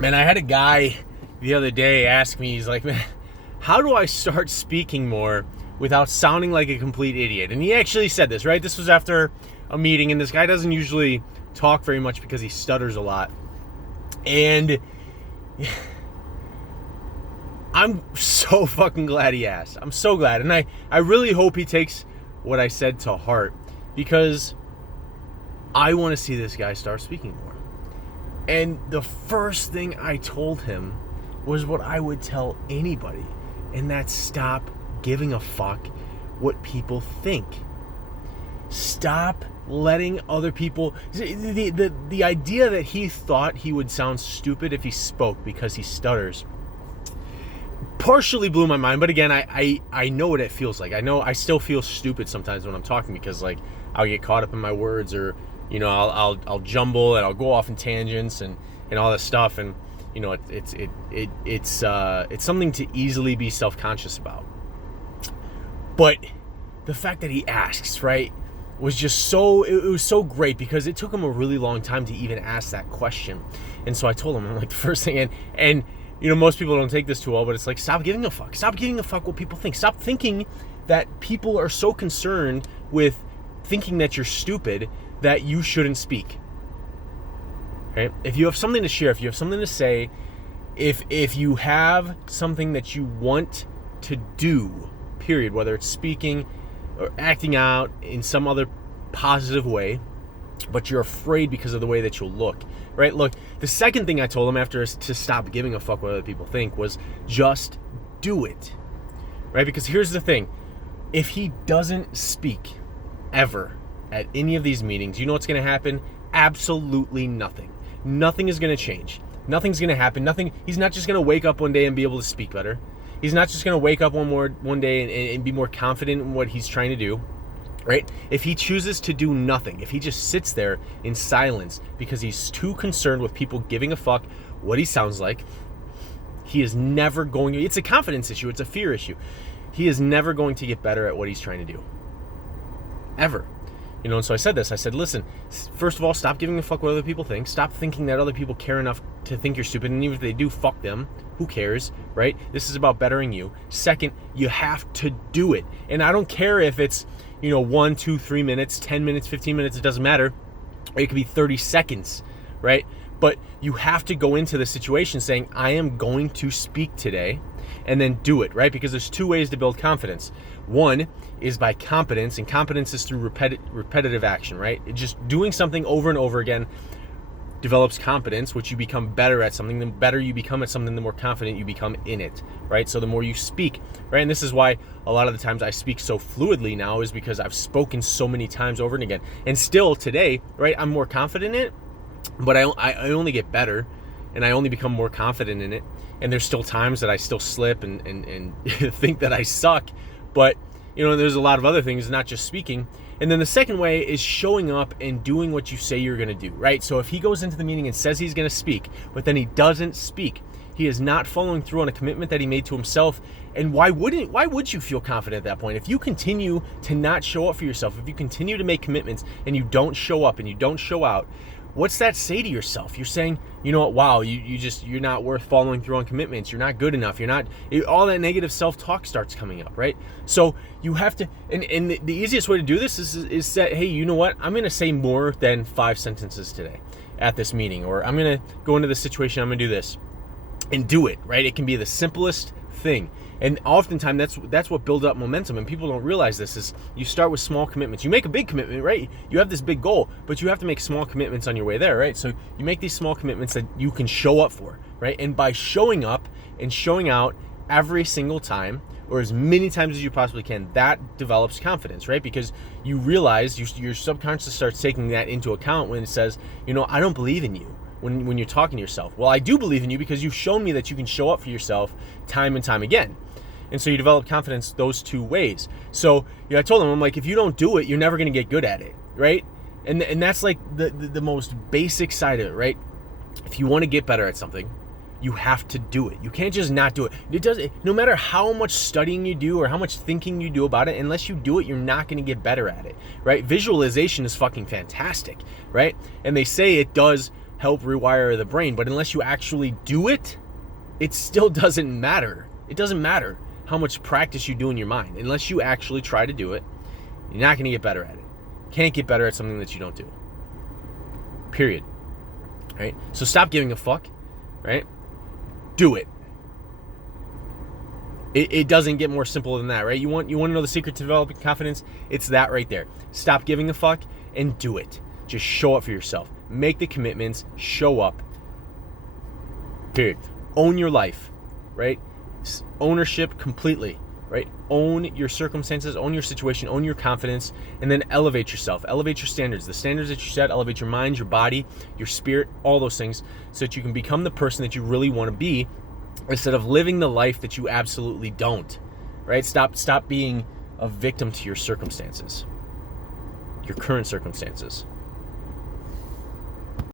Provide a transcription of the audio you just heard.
Man, I had a guy the other day ask me, he's like, man, how do I start speaking more without sounding like a complete idiot? And he actually said this, right? This was after a meeting, and this guy doesn't usually talk very much because he stutters a lot. And I'm so fucking glad he asked. I'm so glad. And I really hope he takes what I said to heart, because I want to see this guy start speaking more. And the first thing I told him was what I would tell anybody, and that's stop giving a fuck what people think. Stop letting other people... The idea that he thought he would sound stupid if he spoke because he stutters partially blew my mind. But again, I know what it feels like. I know I still feel stupid sometimes when I'm talking, because like I'll get caught up in my words, or I'll jumble, and I'll go off in tangents and all this stuff, and it's something to easily be self-conscious about. But the fact that he asks, right, was just it was so great, because it took him a really long time to even ask that question. And so I told him, I'm like, the first thing, and most people don't take this too well, but it's like, stop giving a fuck. Stop giving a fuck what people think. Stop thinking that people are so concerned with thinking that you're stupid that you shouldn't speak. Right? If you have something to share, if you have something to say, if you have something that you want to do, period, whether it's speaking or acting out in some other positive way, but you're afraid because of the way that you'll look, right? Look, the second thing I told him after to stop giving a fuck what other people think was just do it, right? Because here's the thing. If he doesn't speak ever at any of these meetings, you know what's going to happen? Absolutely nothing. Nothing is going to change. Nothing's going to happen. Nothing. He's not just going to wake up one day and be able to speak better. He's not just going to wake up one day and be more confident in what he's trying to do, right? If he chooses to do nothing, if he just sits there in silence because he's too concerned with people giving a fuck what he sounds like, he is never going to... It's a confidence issue. It's a fear issue. He is never going to get better at what he's trying to do. Ever. And so I said this. I said, listen, first of all, stop giving a fuck what other people think. Stop thinking that other people care enough to think you're stupid. And even if they do, fuck them. Who cares, right? This is about bettering you. Second, you have to do it. And I don't care if it's, 1, 2, 3 minutes, 10 minutes, 15 minutes. It doesn't matter. Or it could be 30 seconds, right? But you have to go into the situation saying, I am going to speak today, and then do it, right? Because there's two ways to build confidence. One is by competence, and competence is through repetitive action, right? Just doing something over and over again develops competence, which you become better at something. The better you become at something, the more confident you become in it, right? So the more you speak, right? And this is why a lot of the times I speak so fluidly now, is because I've spoken so many times over and again. And still today, right, I'm more confident in it, but I only get better, and I only become more confident in it. And there's still times that I still slip and think that I suck. But, there's a lot of other things, not just speaking. And then the second way is showing up and doing what you say you're going to do, right? So if he goes into the meeting and says he's going to speak, but then he doesn't speak, he is not following through on a commitment that he made to himself. And why would you feel confident at that point? If you continue to not show up for yourself, if you continue to make commitments and you don't show up and you don't show out, what's that say to yourself? You're saying, you know what, wow, you're not worth following through on commitments. You're not good enough. All that negative self-talk starts coming up, right? So you have to, and the easiest way to do this is say, hey, you know what? I'm going to say more than 5 sentences today at this meeting, or I'm going to go into this situation. I'm going to do this and do it, right? It can be the simplest thing. And oftentimes that's what builds up momentum, and people don't realize this. Is you start with small commitments. You make a big commitment, right? You have this big goal, but you have to make small commitments on your way there, right? So you make these small commitments that you can show up for, right? And by showing up and showing out every single time, or as many times as you possibly can, that develops confidence, right? Because you realize your subconscious starts taking that into account when it says, I don't believe in you. When you're talking to yourself, well, I do believe in you because you've shown me that you can show up for yourself time and time again. And so you develop confidence those two ways. So I told him, I'm like, if you don't do it, you're never going to get good at it, right? And that's like the most basic side of it, right? If you want to get better at something, you have to do it. You can't just not do it. No matter how much studying you do or how much thinking you do about it, unless you do it, you're not going to get better at it, right? Visualization is fucking fantastic, right? And they say it does help rewire the brain. But unless you actually do it, it still doesn't matter. It doesn't matter how much practice you do in your mind. Unless you actually try to do it, you're not going to get better at it. Can't get better at something that you don't do. Period. Right? So stop giving a fuck. Right? Do it. It doesn't get more simple than that, right? You want to know the secret to developing confidence? It's that right there. Stop giving a fuck and do it. Just show up for yourself. Make the commitments. Show up. Period. Own your life, right? Ownership completely, right? Own your circumstances, own your situation, own your confidence, and then elevate yourself. Elevate your standards. The standards that you set, elevate your mind, your body, your spirit, all those things, so that you can become the person that you really want to be, instead of living the life that you absolutely don't, right? Stop being a victim to your circumstances, your current circumstances.